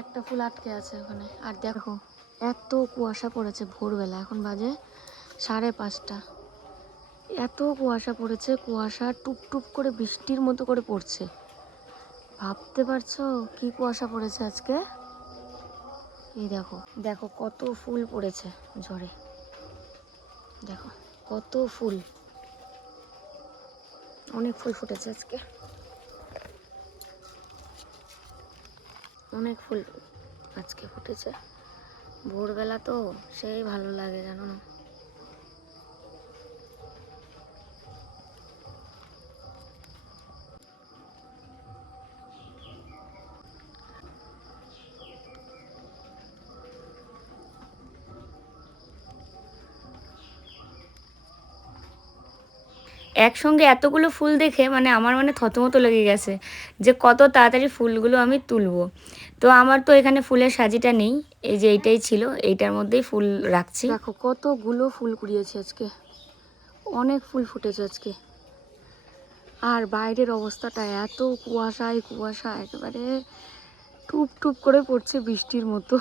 একটা ফুল আটকে আছে ওখানে। আর দেখো, এত কুয়াশা পড়েছে ভোরবেলা, এখন বাজে সাড়ে পাঁচটা। এত কুয়াশা পড়েছে, কুয়াশা টুপ টুপ করে বৃষ্টির মতো করে পড়ছে। ভাবতে পারছ কি কুয়াশা পড়েছে আজকে? এই দেখো দেখো কত ফুল পড়েছে ঝড়ে। দেখো, কত ফুল। অনেক ফুল ফুটেছে আজকে। অনেক ফুল আজকে ফুটেছে। ভোরবেলা তো সেই ভালো লাগে, জানো না? একসঙ্গে এতগুলো ফুল দেখে মানে আমার মানে থতমতো লেগে গেছে যে কত তাড়াতাড়ি ফুলগুলো আমি তুলবো। তো আমার তো এখানে ফুলের সাজিটা নেই, এই যে এইটাই ছিল, এইটার মধ্যেই ফুল রাখছি। দেখো, কতগুলো ফুল কুড়িয়েছে আজকে। অনেক ফুল ফুটেছে আজকে। আর বাইরের অবস্থাটা এত কুয়াশায় কুয়াশা একেবারে টুপ টুপ করে পড়ছে বৃষ্টির মতো।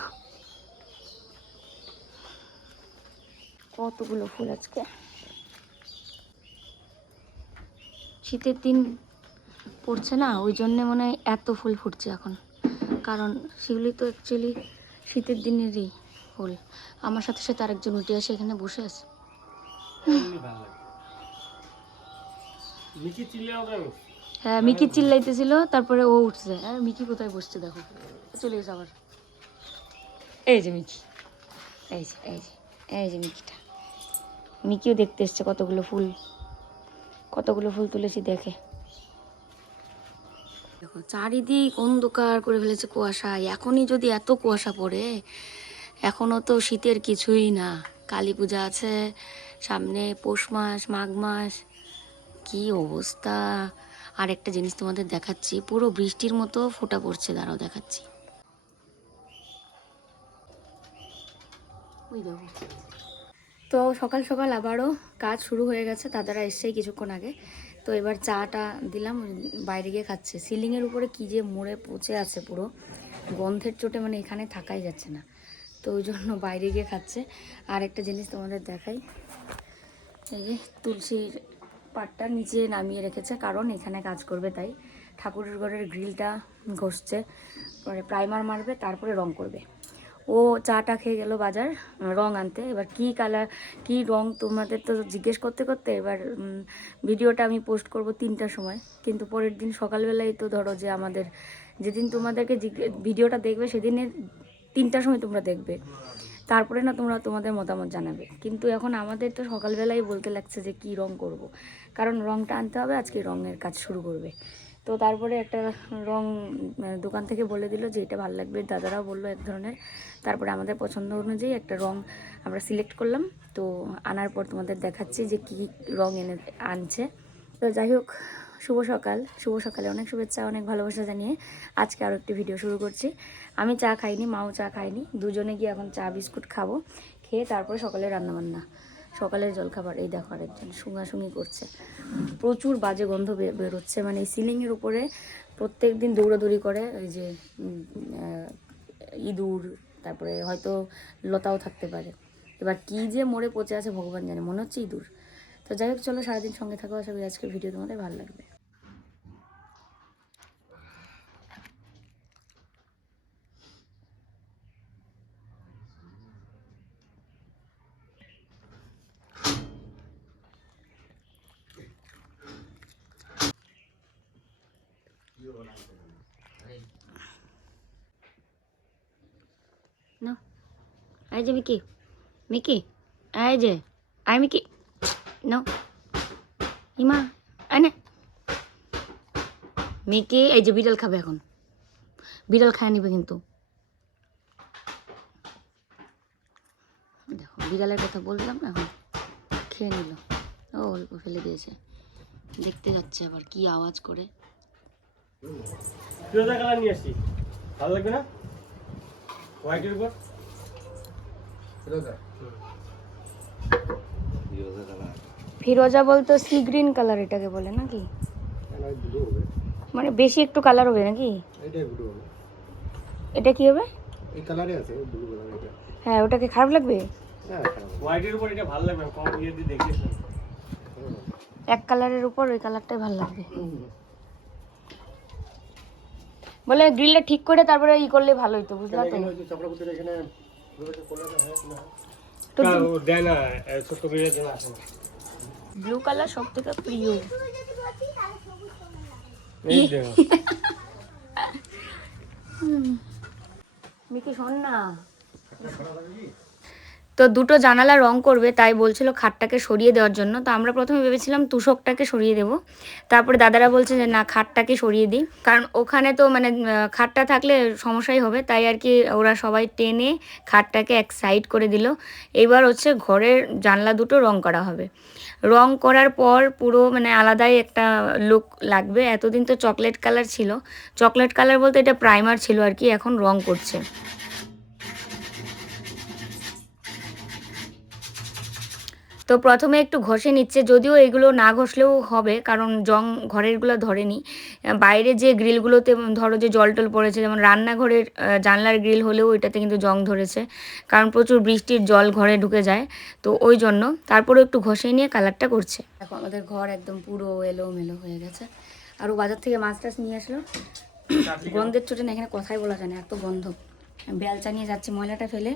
কতগুলো ফুল আজকে। শীতের দিন পড়ছে না, ওই জন্যে মনে হয় এত ফুল ফুটছে এখন। কারণ সেগুলি তো অ্যাকচুয়ালি শীতের দিনেরই ফুল। আমার সাথে সাথে আরেকজন উঠে আসে এখানে বসে আছে। হ্যাঁ মিকি চিল্লাইতেছিল তারপরে ও উঠছে। হ্যাঁ মিকি কোথায় বসছে দেখো। চলে গেছে আবার। এই যে মিকি। এই যে এই যে এই যে মিকিটা। মিকিও দেখতে এসছে কতগুলো ফুল। কতগুলো ফুল তুলেছি দেখে। দেখো, চারিদিক অন্ধকার করে ফেলেছে কুয়াশায় এখনই যদি এত কুয়াশা পড়ে, এখনও তো শীতের কিছুই না। কালী পূজা আছে, সামনে পৌষ মাস, মাঘ মাস, কি অবস্থা? আর একটা জিনিস তোমাদের দেখাচ্ছি, পুরো বৃষ্টির মতো ফোটা পড়ছে, দাঁড়াও দেখাচ্ছি। তো সকাল সকাল আবারও কাজ শুরু হয়ে গেছে, দাদারা এসছেই কিছুক্ষণ আগে। তো এবার চাটা দিলাম বাইরে গিয়ে খাচ্ছে। সিলিংয়ের উপরে কি যে মুড়ে পচে আছে পুরো, গন্ধের চোটে মানে এখানে থাকাই যাচ্ছে না। তো ওই জন্য বাইরে গিয়ে খাচ্ছে। আর একটা জিনিস তোমাদের দেখাই, এই যে তুলসীর পাটটা নিচে নামিয়ে রেখেছে, কারণ এখানে কাজ করবে তাই। ঠাকুরের ঘরের গ্রিলটা ঘষছে, পরে প্রাইমার মারবে, তারপরে রং করবে। ও চাটা খেয়ে গেল বাজার রং আনতে। এবার কি কালার কি রং তোমাদের তো জিজ্ঞেস করতে করতে এবার ভিডিওটা আমি পোস্ট করব তিনটার সময়। কিন্তু পরের দিন সকালবেলায় তো ধরো যে আমাদের, যেদিন তোমাদেরকে ভিডিওটা দেখবে সেদিনের তিনটার সময় তোমরা দেখবে। তারপরে না তোমরা তোমাদের মতামত জানাবে। কিন্তু এখন আমাদের তো সকালবেলায় বলতে লাগছে যে কি রং করব। কারণ রংটা আনতে হবে, আজকে রঙের কাজ শুরু করবে। তো তারপরে একটা রং দোকান থেকে বলে দিল যে এটা ভালো লাগবে। দাদারাও বলল এক ধরনের। তারপরে আমাদের পছন্দ অনুযায়ী একটা রং আমরা সিলেক্ট করলাম। তো আনার পর তোমাদের দেখাচ্ছি যে কী রং এনে, আনছে। তো যাই হোক, শুভ সকাল। শুভ সকালে অনেক শুভেচ্ছা, অনেক ভালোবাসা জানিয়ে আজকে আরও একটি ভিডিও শুরু করছি। আমি চা খাইনি, মাও চা খাইনি দুজনে গিয়ে এখন চা, বিস্কুট খাব। খেয়ে তারপরে সকালে রান্নাবান্না। সকালের জলখাবার, এই দেখো আরেকজন শুঙাশুঙি করছে। প্রচুর বাজে গন্ধ বেরোচ্ছে মানে এই সিলিংয়ের উপরে প্রত্যেক দিন দৌড়াদৌড়ি করে ওই যে ইঁদুর, তারপরে হয়তো লতাও থাকতে পারে। এবার কি যে মরে পচে আছে ভগবান জানে, মনে হচ্ছে ইঁদুর। তো যাই হোক, চলো সারাদিন সঙ্গে থাকো, আশা করি আজকের ভিডিও তোমাদের ভালো লাগবে না এই যে মিকি মিকি, এই যে আই মিকি। নো ইমা আনে মিকি, এই যে বিড়াল খাবে এখন। বিড়াল খায় নিবে কিন্তু। দেখো, বিড়ালের কথা বললাম না এখন খেয়ে নিল। ও, অল্প ফেলে দিয়েছে। দেখতে যাচ্ছে আবার কি আওয়াজ করে। কালার নিয়ে আসছি ভালো লাগবে না? হোয়াইটের উপর? ফিরোজা? বলতো সি গ্রিন কালার এটাকে বলে নাকি? মানে বেশি একটু কালার হবে নাকি? এটা কি হবে? এই কালারে আছে ব্লু কালার এটা। হ্যাঁ ওটাকে খারাপ লাগবে? হ্যাঁ খারাপ হোয়াইটের উপর এটা ভালো লাগবে কম ইয়ে দিয়ে দেখিস এক কালারের উপর ওই কালারটাই ভালো লাগবে। বলে গ্রিলটা ঠিক করে তারপরে ই করলে ভালো হতো বুঝলা তো? হয় ব্লু কালার সব থেকে প্রিয়। এই দেখো মিকি শোন না। তো দুটো জানালা রং করবে, তাই বলছিল খাটটাকে সরিয়ে দেওয়ার জন্য। তো আমরা প্রথমে ভেবেছিলাম তুষকটাকে সরিয়ে দেব। তারপরে দাদারা বলছে যে, না, খাটটাকে সরিয়ে দিই। কারণ ওখানে তো মানে খাটটা থাকলে সমস্যাই হবে। তাই আর কি ওরা সবাই টেনে খাটটাকে এক সাইড করে দিল। এবার হচ্ছে ঘরের জানলা দুটো রং করা হবে। রং করার পর পুরো মানে আলাদাই একটা লুক লাগবে। এতদিন তো চকলেট কালার ছিল। চকলেট কালার বলতে এটা প্রাইমার ছিল আর কি, এখন রং করছে। তো প্রথমে একটু ঘষে নিচ্ছে যদিও এগুলো না ঘষলেও হবে কারণ জং ঘরেরগুলো ধরেনি। বাইরে যে গ্রিলগুলোতে ধরো যে জল টল পড়েছে যেমন রান্নাঘরের জানলার গ্রিল হলেও এটাতে কিন্তু জং ধরেছে কারণ প্রচুর বৃষ্টির জল ঘরে ঢুকে যায় তো ওই জন্য। তারপরে একটু ঘষে নিয়ে কালারটা করছে। দেখো আমাদের ঘর একদম পুরো এলো মেলো হয়ে গেছে। আর ও বাজার থেকে মাছ টাছ নিয়ে আসলো। গন্ধের চোটে না এখানে কথাই বলা যায় না এত গন্ধ। বেলচা নিয়ে যাচ্ছি ময়লাটা ফেলে।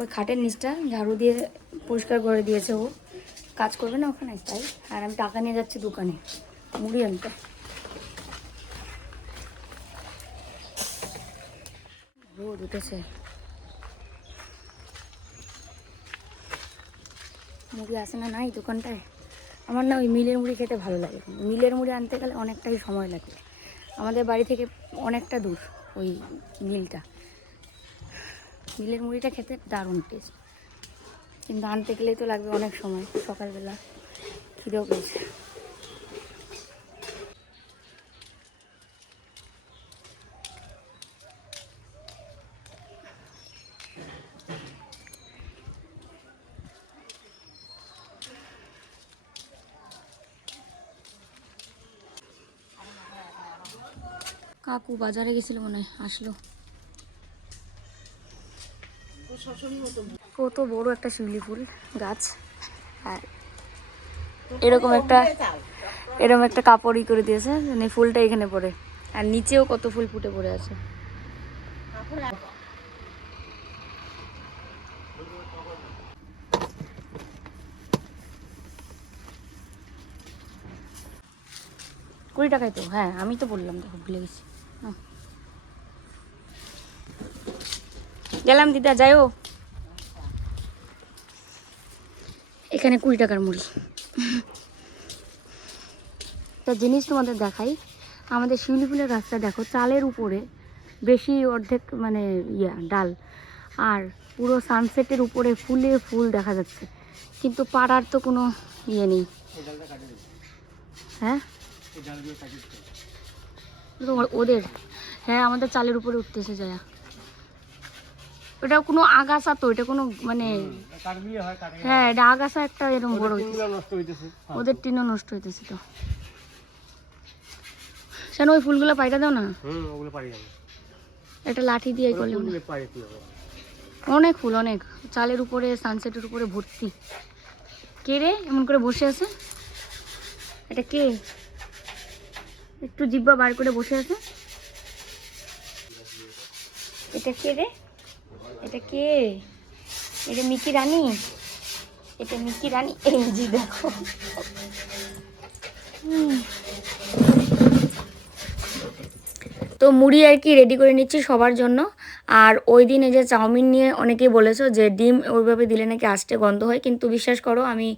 ওই খাটের নিচটা ঝাড়ু দিয়ে পরিষ্কার করে দিয়েছে ও। কাজ করবে না ওখানে, তাই। আর আমি টাকা নিয়ে যাচ্ছি দোকানে। মুড়ি আনতে। রোদ উঠেছে। মুড়ি আসে না নাই দোকানটায়? আমার না ওই মিলের মুড়ি খেতে ভালো লাগে। মিলের মুড়ি আনতে গেলে অনেকটাই সময় লাগে। আমাদের বাড়ি থেকে অনেকটা দূর ওই মিলটা। মিলের মুড়িটা খেতে দারুণ টেস্ট কিন্তু আনতে গেলেই তো লাগবে অনেক সময়, সকালবেলা খিদেও পেয়েছে। কাকু বাজারে গেছিল মনে হয়, আসলো। কত বড় একটা শিউলি ফুল গাছ। আর এরকম একটা এরকম একটা কাপড়ই করে দিয়েছে মানে ফুলটা এখানে পড়ে। আর নিচেও কত ফুল ফুটে পড়ে আছে। কুড়ি টাকায় তো হ্যাঁ আমি তো বললাম দেখো ভুলে গেছি। নাও। গেলাম দিদা যাইও এখানে কুড়ি টাকার মুড়ি। একটা জিনিস তোমাদের দেখাই। আমাদের শিউলি ফুলের গাছটা দেখো, চালের উপরে বেশি অর্ধেক মানে ইয়া, ডাল। আর পুরো সানসেটের উপরে ফুলে ফুল দেখা যাচ্ছে। কিন্তু পাড়ার তো কোনো ইয়ে নেই। হ্যাঁ? ওদের। হ্যাঁ আমাদের চালের উপরে উঠতেছে যায় ওটা কোনো আগাছা তো এটা কোনো মানে হয় কাটে হ্যাঁ এটা আগাছা একটা এরকম বড় হইতেছে। হইতেছে। ওদের টিনও নষ্ট হইতেছে তো। কেন ওই ফুলগুলো পাইটা দাও না। একটা লাঠি দিয়ে করলে হয়। অনেক ফুল অনেক। চালের উপরে সানসেটের উপরে ভর্তি। কে রে? এমন করে বসে আছে? এটা কে? একটু জিব্বা বার করে বসে আছে? এটা কে রে? এটা কে? এটা মিকি রানী? এটা মিকি রানী? এই জি দেখো। তো মুড়ি আর কি রেডি করে নিচ্ছি সবার জন্য। আর ওই দিন এই যে চাউমিন নিয়ে অনেকেই বলেছ যে ডিম ওইভাবে দিলে নাকি আষ্টে গন্ধ হয়, কিন্তু বিশ্বাস করো আমি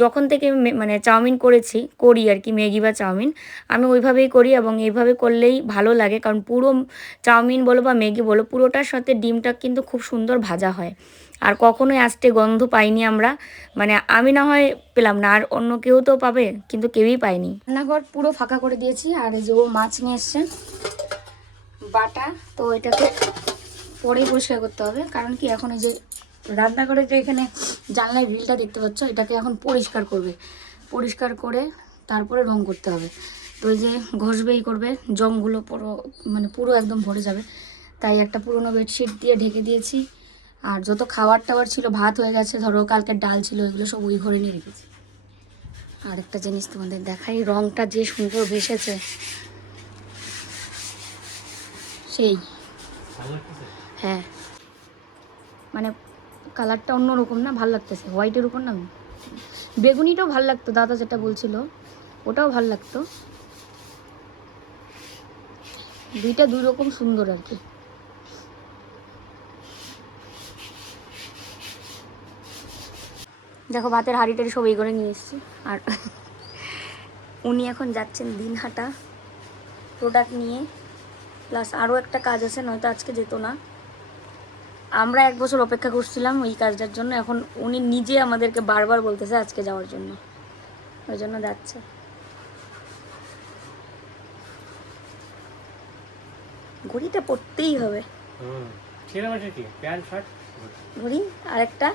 যখন থেকে মানে চাউমিন করেছি, করি আর কি, ম্যাগি বা চাউমিন, আমি ওইভাবেই করি এবং এইভাবে করলেই ভালো লাগে। কারণ পুরো চাউমিন বলো বা ম্যাগি বলো, পুরোটার সাথে ডিমটা কিন্তু খুব সুন্দর ভাজা হয়। আর কখনোই আষ্টে গন্ধ পাইনি আমরা মানে আমি না হয় পেলাম না, আর অন্য কেউ তো পাবে, কিন্তু কেউই পায়নি। রান্নাঘর পুরো ফাঁকা করে দিয়েছি, আর এই যে ও মাছ নিয়ে এসছে, বাটা, তো এটাকে পরেই পরিষ্কার করতে হবে। কারণ কি, এখন এই যে রান্নাঘরে যে এখানে জানলায় ভিলটা দেখতে পাচ্ছ, এটাকে এখন পরিষ্কার করবে। পরিষ্কার করে তারপরে রং করতে হবে। তো যে ঘষবেই করবে, জংগুলো পুরো মানে পুরো একদম ভরে যাবে। তাই একটা পুরোনো বেডশিট দিয়ে ঢেকে দিয়েছি। আর যত খাবার টাবার ছিল, ভাত হয়ে গেছে, ধরো কালকে ডাল ছিল, এগুলো সব ওই ঘরে নিয়ে রেখেছি। আর একটা জিনিস তোমাদের দেখাই, রংটা যে সুন্দর ভেসেছে। সেই। হ্যাঁ। মানে কালারটা অন্যরকম না, ভালো লাগতেছে। হোয়াইটের উপর না? বেগুনিটাও ভালো লাগতো, দাদা যেটা বলছিল, ওটাও ভালো লাগতো। দুইটা দুই রকম সুন্দর আর কি। দেখো, ভাতের হাঁড়ি টাড়ি সব এই করে নিয়ে এসেছি। আর উনি এখন যাচ্ছেন দিনহাটা। প্রোডাক্ট নিয়ে। প্লাস আরও একটা কাজ আছে, নয়তো আজকে যেত না। আমরা এক বছর অপেক্ষা করছিলাম ওই কাজটার জন্য। এখন উনি নিজে আমাদেরকে বারবার বলতেছে আজকে যাওয়ার জন্য। ওই জন্য যাচ্ছে। ঘড়িটা পরতেই হবে। ঘড়ি আর একটা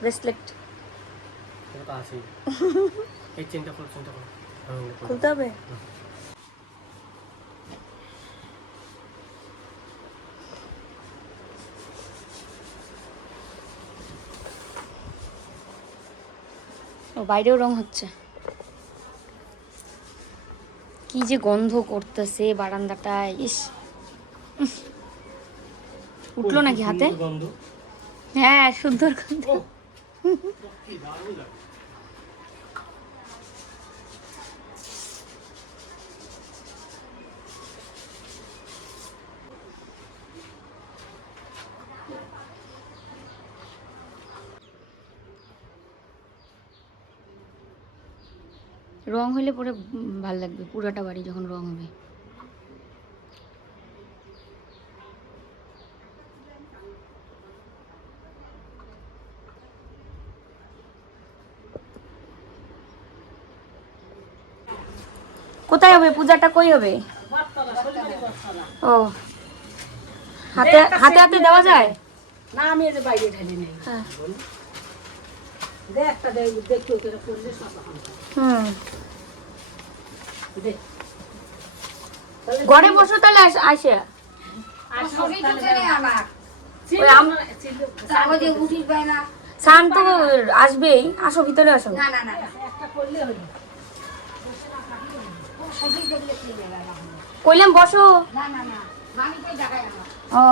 ব্রেসলেট। খুলতে হবে? ও বাইরেও রং হচ্ছে। কি যে গন্ধ করতেছে বারান্দাটায় ইস। উঠল নাকি হাতে? হ্যাঁ সুন্দর গন্ধ। রং হলে পরে ভালো লাগবে পুরাটা বাড়ি যখন রং হবে। কোথায় হবে? পূজাটা কই হবে? ও। হাতে হাতে হাতে দেওয়া যায়? না আমি এই যে বাইরে ঢেলে নেই। হ্যাঁ। দে একটা দে দেখি করলে সব হুম। ঘরে বসো তাহলে আস- আসে। ওই তো আসবেই। আসো ভিতরে আসো। হলো কইলাম বসো। ও।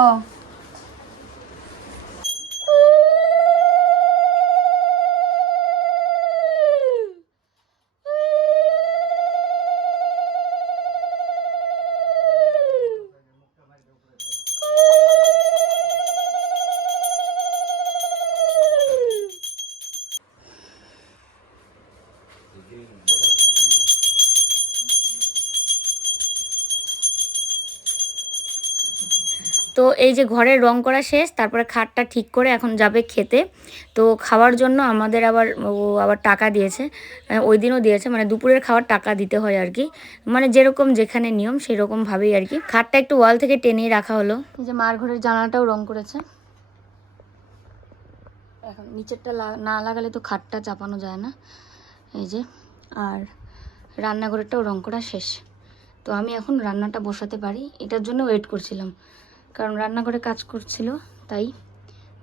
তো এই যে ঘরের রং করা শেষ, তারপরে খাটটা ঠিক করে এখন যাবে খেতে। তো খাওয়ার জন্য আমাদের আবার, ও আবার টাকা দিয়েছে ওই দিনও দিয়েছে মানে দুপুরের খাওয়ার টাকা দিতে হয় আর কি। মানে যেরকম যেখানে নিয়ম সেরকমভাবেই আর কি। খাটটা একটু ওয়াল থেকে টেনেই রাখা হলো। যে মার ঘরের জানালাটাও রং করেছে। এখন নিচেরটা না লাগালে তো খাটটা চাপানো যায় না। এই যে, আর রান্নাঘরেরটাও রং করা শেষ। তো আমি এখন রান্নাটা বসাতে পারি। এটার জন্য ওয়েট করছিলাম। কারণ রান্নাঘরে কাজ করছিল, তাই।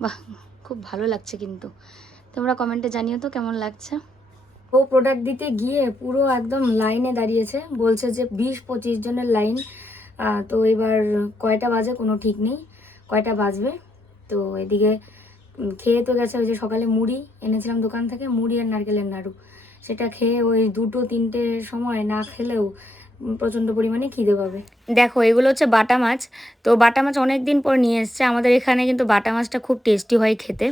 বাহ, খুব ভালো লাগছে কিন্তু। তোমরা কমেন্টে জানিও তো কেমন লাগছে। ও প্রোডাক্ট দিতে গিয়ে পুরো একদম লাইনে দাঁড়িয়েছে। বলছে যে বিশ পঁচিশ জনের লাইন তো এবার কয়টা বাজে কোনো ঠিক নেই। কয়টা বাজবে? তো এদিকে খেয়ে তো গেছে ওই যে সকালে মুড়ি এনেছিলাম দোকান থেকে, মুড়ি আর নারকেলের নাড়ু। সেটা খেয়ে ওই দুটো তিনটে সময় না খেলেও প্রচণ্ড পরিমাণে খিদে পাবে। দেখো, এগুলো হচ্ছে বাটা মাছ। তো বাটা মাছ অনেক দিন পর নিয়ে এসছে। আমাদের এখানে কিন্তু বাটা মাছটা খুব টেস্টি হয় খেতে।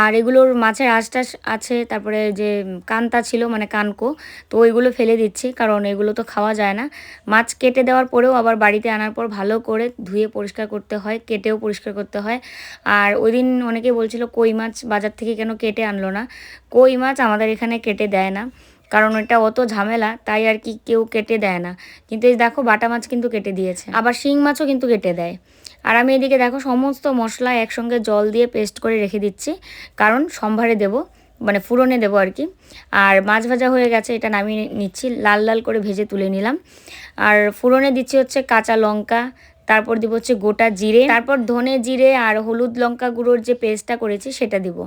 আর এগুলোর মাছের আঁশটাশ আছে, তারপরে যে কান্তা ছিল মানে কানকো, তো ওইগুলো ফেলে দিচ্ছি, কারণ এগুলো তো খাওয়া যায় না। মাছ কেটে দেওয়ার পরেও আবার বাড়িতে আনার পর ভালো করে ধুয়ে পরিষ্কার করতে হয়, কেটেও পরিষ্কার করতে হয়। আর ওই দিন অনেকে বলছিল, কই মাছ বাজার থেকে কেন কেটে আনলো না? কই মাছ আমাদের এখানে কেটে দেয় না। কারণ এটা অত ঝামেলা, তাই আর কি কেউ কেটে দেয় না। কিন্তু এই দেখো, বাটা মাছ কিন্তু কেটে দিয়েছে। আবার শিং মাছও কিন্তু কেটে দেয়। আর আমি এদিকে দেখো, সমস্ত মশলা একসঙ্গে জল দিয়ে পেস্ট করে রেখে দিচ্ছি। কারণ সম্ভারে দেব মানে ফুরনে দেবো আর কি। আর মাছ ভাজা হয়ে গেছে, এটা নামিয়ে নিচ্ছি। লাল লাল করে ভেজে তুলে নিলাম। আর ফুরনে দিচ্ছি হচ্ছে কাঁচা লঙ্কা তারপর দিব হচ্ছে গোটা জিরে, তারপর ধনে জিরে আর হলুদ লঙ্কা গুঁড়োর যে পেস্টটা করেছি সেটা দিব।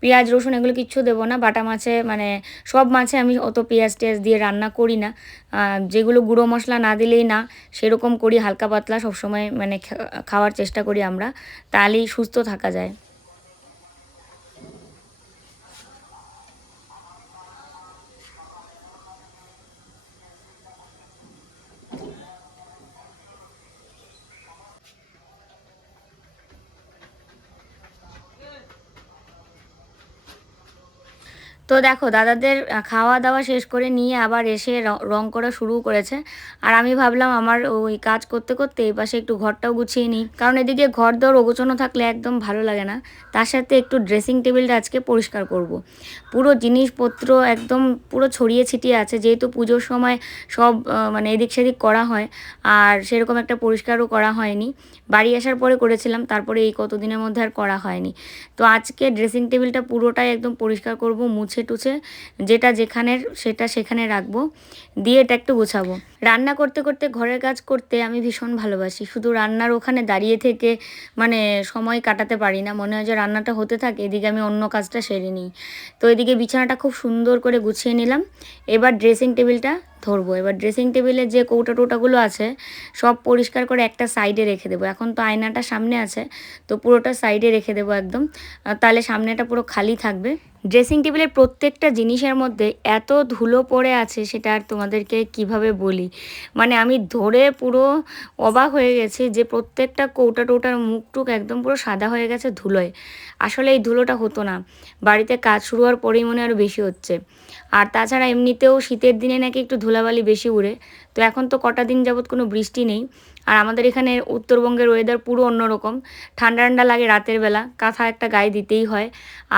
পেঁয়াজ, রসুন এগুলো কিচ্ছু দেবো না, বাটা মাছে মানে সব মাছে আমি অত পেঁয়াজ টেয়াজ দিয়ে রান্না করি না। যেগুলো গুঁড়ো মশলা না দিলেই না, সেরকম করি, হালকা পাতলা সবসময় মানে খাওয়ার চেষ্টা করি আমরা, তাহলেই সুস্থ থাকা যায়। তো দেখো, দাদাদের খাওয়া দাওয়া শেষ করে নিয়ে আবার এসে র- করা শুরু করেছে। আর আমি ভাবলাম আমার ওই কাজ করতে করতে এই পাশে একটু ঘরটাও গুছিয়ে নিই। কারণ এদিকে ঘর দর ওগোছানো থাকলে একদম ভালো লাগে না। তার সাথে একটু ড্রেসিং টেবিলটা আজকে পরিষ্কার করব। পুরো জিনিসপত্র একদম পুরো ছড়িয়ে ছিটিয়ে আছে। যেহেতু পুজোর সময় সব মানে এদিক সেদিক করা হয়, আর সেরকম একটা পরিষ্কারও করা হয়নি। বাড়ি আসার পরে করেছিলাম, তারপরে এই কতদিনের মধ্যে আর করা হয়নি। তো আজকে ড্রেসিং টেবিলটা পুরোটাই একদম পরিষ্কার করব, মুছে টুছে যেটা যেখানের সেটা সেখানে রাখব। দিয়ে এটা একটু গোছাবো। রান্না করতে করতে ঘরের কাজ করতে আমি ভীষণ ভালোবাসি। শুধু রান্নার ওখানে দাঁড়িয়ে থেকে মানে সময় কাটাতে পারি না। মনে হয় যে রান্নাটা হতে থাকে, এদিকে আমি অন্য কাজটা সেরে নিই। তো এদিকে বিছানাটা খুব সুন্দর করে গুছিয়ে নিলাম। এবার ড্রেসিং টেবিলটা ধরবো। এবার ড্রেসিং টেবিলে যে কৌটা টোটাগুলো আছে, সব পরিষ্কার করে একটা সাইডে রেখে দেবো। এখন তো আয়নাটা সামনে আছে, তো পুরোটা সাইডে রেখে দেবো একদম। তাহলে সামনেটা পুরো খালি থাকবে। ড্রেসিং টেবিলের প্রত্যেকটা জিনিসের মধ্যে এত ধুলো পড়ে আছে সেটা আর তোমাদেরকে কীভাবে বলি? মানে আমি ধরে পুরো অবাক হয়ে গেছি যে প্রত্যেকটা কৌটা টোটার মুখ টুক একদম পুরো সাদা হয়ে গেছে ধুলোয়। আসলে এই ধুলোটা হতো না। বাড়িতে কাজ শুরু হওয়ার পরেই মনে আরও বেশি হচ্ছে। আর তাছাড়া এমনিতেও শীতের দিনে নাকি একটু ধুলাবালি বেশি উড়ে। তো এখন তো কটা দিন যাবৎ কোনো বৃষ্টি নেই। আর আমাদের এখানে উত্তরবঙ্গের ওয়েদার পুরো অন্যরকম। ঠান্ডা ঠান্ডা লাগে রাতের বেলা, কাঁথা একটা গায়ে দিতেই হয়।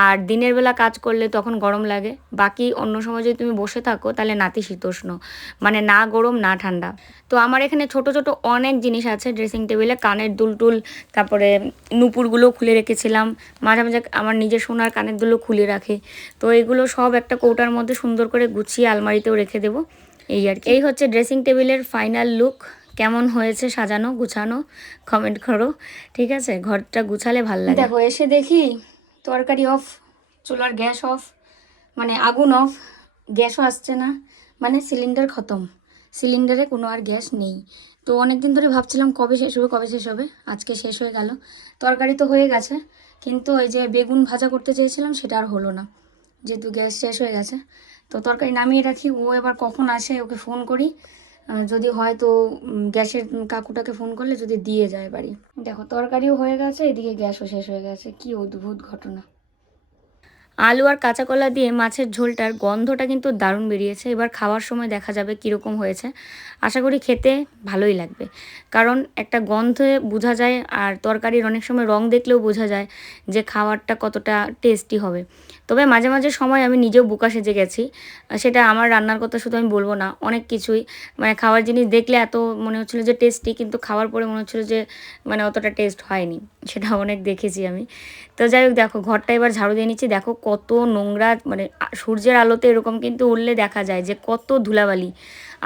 আর দিনের বেলা কাজ করলে তখন গরম লাগে। বাকি অন্য সময় যদি তুমি বসে থাকো, তাহলে নাতিশীতোষ্ণ মানে না গরম, না ঠান্ডা। তো আমার এখানে ছোট ছোট অনেক জিনিস আছে ড্রেসিং টেবিলে কানের দুল টুল তারপরে নুপুরগুলো খুলে রেখেছিলাম। মাঝে মাঝে আমার নিজের সোনার কানের দুলও খুলে রাখে। তো এগুলো সব একটা কৌটার মধ্যে সুন্দর করে গুছিয়ে আলমারিতেও রেখে দেবো। এই আর কি। এই হচ্ছে ড্রেসিং টেবিলের ফাইনাল লুক কেমন হয়েছে সাজানো, গুছানো কমেন্ট করো, ঠিক আছে? ঘরটা গুছালে ভালো লাগে। দেখো, এসে দেখি তরকারি অফ চুলার গ্যাস অফ মানে আগুন অফ গ্যাসও আসছে না মানে সিলিন্ডার খতম। সিলিন্ডারে কোনো আর গ্যাস নেই। তো অনেক দিন ধরে ভাবছিলাম কবে শেষ হবে, কবে শেষ হবে? আজকে শেষ হয়ে গেল। তরকারি তো হয়ে গেছে, কিন্তু ওই যে বেগুন ভাজা করতে চেয়েছিলাম, সেটা আর হলো না। যেহেতু গ্যাস শেষ হয়ে গেছে, তো তরকারি নামিয়ে রাখি। ও এবার কখন আসে, ওকে ফোন করি। যদি হয় তো গ্যাসের কাকুটাকে ফোন করলে যদি দিয়ে যায় বাড়ি। দেখো, তরকারিও হয়ে গেছে, এদিকে গ্যাসও শেষ হয়ে গেছে। কি অদ্ভুত ঘটনা। আলু আর কাঁচা কলা দিয়ে মাছের ঝোলটার গন্ধটা কিন্তু দারুণ বেরিয়েছে। এবার খাওয়ার সময় দেখা যাবে কীরকম হয়েছে। আশা করি খেতে ভালোই লাগবে। কারণ একটা গন্ধে বোঝা যায়, আর তরকারির অনেক সময় রং দেখলেও বোঝা যায় যে খাবারটা কতটা টেস্টি হবে। তবে মাঝে মাঝে সময় আমি নিজেও বোকা সেজে গেছি। সেটা আমার রান্নার কথা শুধু আমি বলব না, অনেক কিছুই। মানে খাওয়ার জিনিস দেখলে এত মনে হচ্ছিল যে টেস্টি কিন্তু খাওয়ার পরে মনে হচ্ছিল যে মানে অতটা টেস্ট হয়নি। সেটা অনেক দেখেছি আমি। তো যাই হোক, দেখো, ঘরটা এবার ঝাড়ু দিয়ে নিচ্ছি। দেখো কত নোংরা মানে সূর্যের আলোতে এরকম কিন্তু উঠলে দেখা যায় যে কত ধুলাবালি।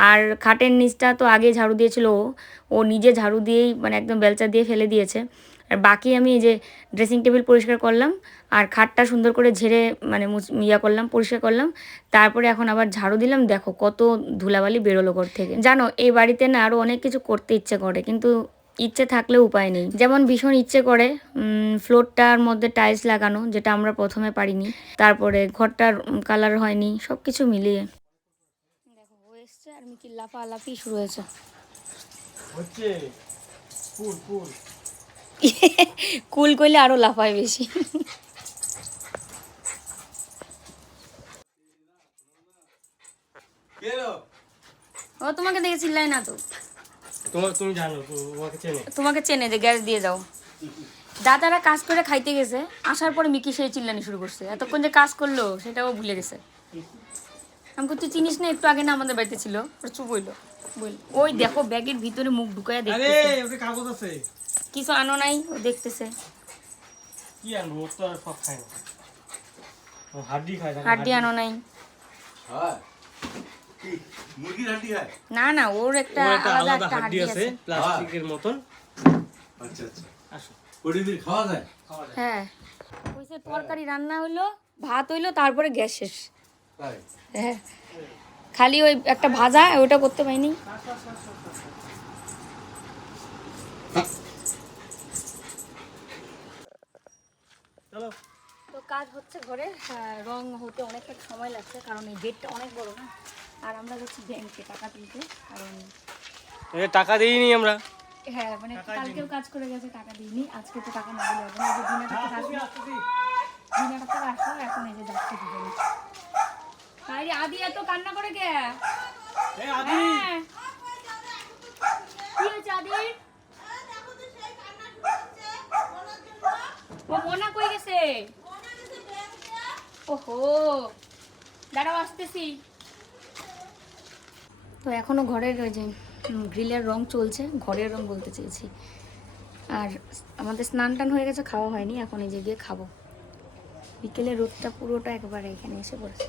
আর খাটের নিচটা তো আগে ঝাড়ু দিয়েছিল ও। ও নিজে ঝাড়ু দিয়েই মানে একদম বেলচা দিয়ে ফেলে দিয়েছে। আর বাকি আমি এই যে ড্রেসিং টেবিল পরিষ্কার করলাম, আর খাটটা সুন্দর করে ঝেড়ে মানে ইয়া করলাম, পরিষ্কার করলাম। তারপরে এখন আবার ঝাড়ু দিলাম, দেখো কত ধুলাবালি বেরোলো ঘর থেকে। জানো, এই বাড়িতে না আরও অনেক কিছু করতে ইচ্ছে করে, কিন্তু ইচ্ছে থাকলেও উপায় নেই। যেমন ভীষণ ইচ্ছে করে ফ্লোরটার মধ্যে টাইলস লাগানো, যেটা আমরা প্রথমে পারিনি। তারপরে ঘরটার কালার হয়নি সব কিছু মিলিয়ে। দেখো আর মিকি লাফা লাফি শুরু হয়েছে। হচ্ছে। ফুল ফুল। কুল করলে আরও লাফায় বেশি। ও তোমাকে দেখে চিল্লাই না তো। তুমি জানো তোমাকে চেনে। তোমাকে চেনে যে গ্যাস দিয়ে যাও দাদারা কাজ করে খাইতে গেছে আসার পরে মিকি সেই চিল্লানি শুরু করছে। এতক্ষণ যে কাজ করল সেটাও ভুলে গেছে। আমাকে তুই চিনিস না একটু আগে না আমাদের বাড়িতে ছিল? চুপ হইল। ওই দেখো ব্যাগের ভিতরে মুখ ঢুকায় ওকে কাগজ আছে। কিছু আনো নাই ও দেখতেছে। কি আনব? ওর তো আর সব খায় না। ও হাড্ডি খায় হাড্ডি আনো নাই। হ্যাঁ? কি মুরগির হাড্ডি হয় না না ওর একটা আলাদা একটা হাড্ডি হাড্ডি আছে প্লাস্টিকের মতন। আচ্ছা আচ্ছা। আসো। খাওয়া যায়? খাওয়া যায়। হ্যাঁ। ওইসে তরকারি রান্না হইল ভাত হইল তারপরে গ্যাস শেষ। হ্যাঁ। খালি ওই একটা ভাজা ওটা করতে পাইনি চলো। তো কাজ হচ্ছে ঘরে হ্যাঁ, রং হতে অনেকটা সময় লাগছে কারণ এই গেটটা অনেক বড় না। আর আমরা যাচ্ছি ব্যাংকে টাকা তুলতে কারণ টাকা দিইনি আমরা। হ্যাঁ মানে কালকেও কাজ করে গেছে টাকা দিইনি আজকে তো টাকা না দিলে হবে না। আসলো এখন এই যে যাচ্ছে দুজনে। আরে আদি এত কান্না করে কে? আদি? ও, মোনা কই গেছে? ওহো, দাঁড়াও, আসতেছি। তো এখনও ঘরের ওই যে গ্রিলের রং চলছে, ঘরের রং বলতে চেয়েছি। আর আমাদের স্নান টান হয়ে গেছে, খাওয়া হয়নি, এখন এই যে গিয়ে খাব। বিকেলে রোদটা পুরোটা একবারে এখানে এসে পড়েছে।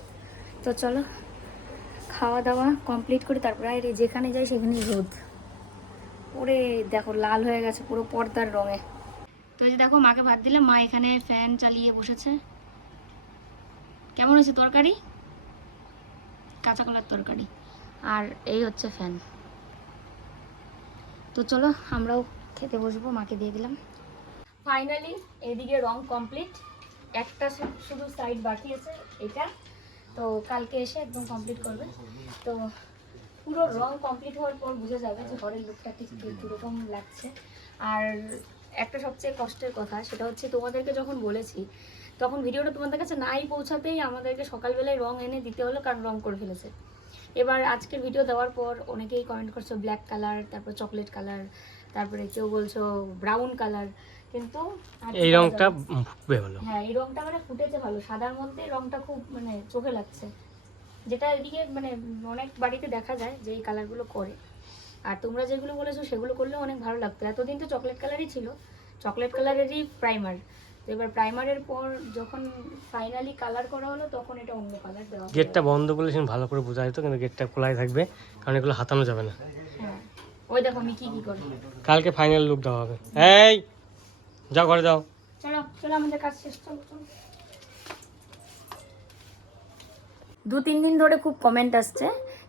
তো চলো, খাওয়া দাওয়া কমপ্লিট করি, তারপরে আর যেখানে যাই সেখানেই রোদ। ওরে, দেখো, লাল হয়ে গেছে পুরো পর্দার রঙে। তো এই যে দেখো, মাকে ভাত দিলে মা এখানে ফ্যান চালিয়ে বসেছে। কেমন হয়েছে তরকারি? কাঁচা কলার তরকারি। আর এই হচ্ছে ফ্যান। তো চলো, আমরাও খেতে বসবো, মাকে দিয়ে দিলাম। ফাইনালি এদিকে রং কমপ্লিট একটা শুধু সাইড বাকি আছে, এটা। তো কালকে এসে একদম কমপ্লিট করবে। তো পুরো রং কমপ্লিট হওয়ার পর বুঝে যাবে যে ঘরের লুকটা ঠিক কীরকম লাগছে। আর একটা সবচেয়ে কষ্টের কথা সেটা হচ্ছে তোমাদেরকে যখন বলেছি তখন ভিডিওটা তোমাদের কাছে নাই পৌঁছাতেই আমাদেরকে সকালবেলায় রং এনে দিতে হলো কারণ রং করে ফেলেছে। এবার আজকের ভিডিও দেওয়ার পর অনেকেই কমেন্ট করছ ব্ল্যাক কালার তারপর চকলেট কালার তারপরে কেউ বলছো ব্রাউন কালার কিন্তু এই রংটা ফুটবে ভালো। হ্যাঁ এই রংটা মানে ফুটেছে ভালো সাদার মধ্যে রংটা খুব মানে চোখে লাগছে। যেটা এদিকে মানে অনেক বাড়িতে দেখা যায় যে এই কালারগুলো করে। আর তোমরা যেগুলো বলেছ সেগুলো করলেও অনেক ভালো লাগতো। এতদিন তো চকলেট কালারই ছিল। চকলেট কালারেরই প্রাইমার তো এবার প্রাইমারের পর যখন ফাইনালি কালার করা হলো তখন এটা অন্য কালার দেওয়া হলো। গেটটা বন্ধ করলে সেখানে ভালো করে বোঝা যেত কিন্তু গেটটা খোলাই থাকবে কারণ এগুলো হাতানো যাবে না। হ্যাঁ। ওই দেখো আমি কি কি করি কালকে ফাইনাল লুক দেওয়া হবে। এই যাও ঘরে যাও। চলো চলো আমাদের কাজ শেষ চলো চলো। দু তিন দিন ধরে খুব কমেন্ট আসছে।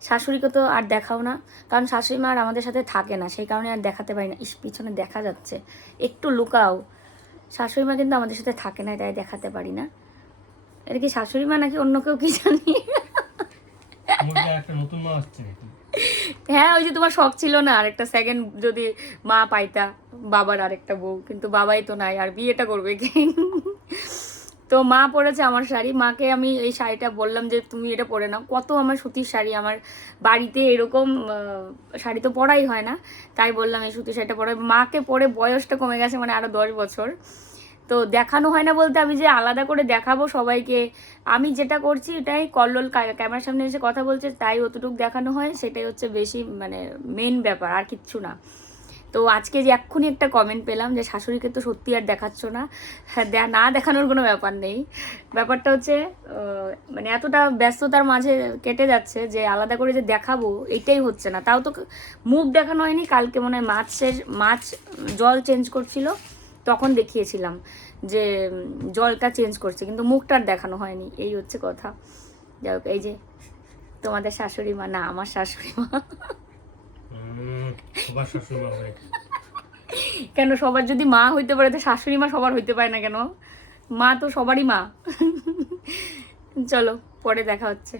শাশুড়িকে তো আর দেখাও না। কারণ শাশুড়ি মা আর আমাদের সাথে থাকে না সেই কারণে আর দেখাতে পারি না। ইস পিছনে দেখা যাচ্ছে। একটু লুকাও। শাশুড়ি মা কিন্তু আমাদের সাথে থাকে না তাই দেখাতে পারি না। এটা কি শাশুড়ি মা নাকি অন্য কেউ কি জানি? হ্যাঁ ওই যে তোমার শখ ছিল না আরেকটা সেকেন্ড যদি মা পাইতা বাবার আরেকটা বউ। কিন্তু বাবাই তো নাই আর বিয়েটা করবে কি? তো মা পরেছে আমার শাড়ি। মাকে আমি এই শাড়িটা বললাম যে, তুমি এটা পরে নাও। কত আমার সুতির শাড়ি, আমার বাড়িতে এরকম শাড়ি তো পরাই হয় না। তাই বললাম, এই সুতির শাড়িটা পরে মাকে পরে বয়সটা কমে গেছে মানে আরও দশ বছর। তো দেখানো হয় না বলতে আমি যে আলাদা করে দেখাবো সবাইকে। আমি যেটা করছি এটাই, কল্লোল ক্যামেরার সামনে এসে কথা বলছে, তাই অতটুকু দেখানো হয়। সেটাই হচ্ছে বেশি মানে মেন ব্যাপার, আর কিচ্ছু না। তো আজকে যে এক্ষুনি একটা কমেন্ট পেলাম যে শাশুড়িকে তো সত্যি আর দেখাচ্ছ না। হ্যাঁ, না দেখানোর কোনো ব্যাপার নেই। ব্যাপারটা হচ্ছে মানে এতটা ব্যস্ততার মাঝে কেটে যাচ্ছে যে আলাদা করে যে দেখাবো এটাই হচ্ছে না। তাও তো মুখ দেখানো হয়নি কালকে মনে হয় মাছের মাছ জল চেঞ্জ করছিল তখন দেখিয়েছিলাম যে জলটা চেঞ্জ করছে কিন্তু মুখটা আর দেখানো হয়নি। এই হচ্ছে কথা। যাই হোক এই যে তোমাদের শাশুড়ি মা না আমার শাশুড়ি মা সবার শ্বশুর মা হয়ে কেন সবার যদি মা হইতে পারে, তো শাশুড়ি মা সবার হইতে পারে না কেন? মা তো সবারই মা। চলো, পরে দেখা হচ্ছে।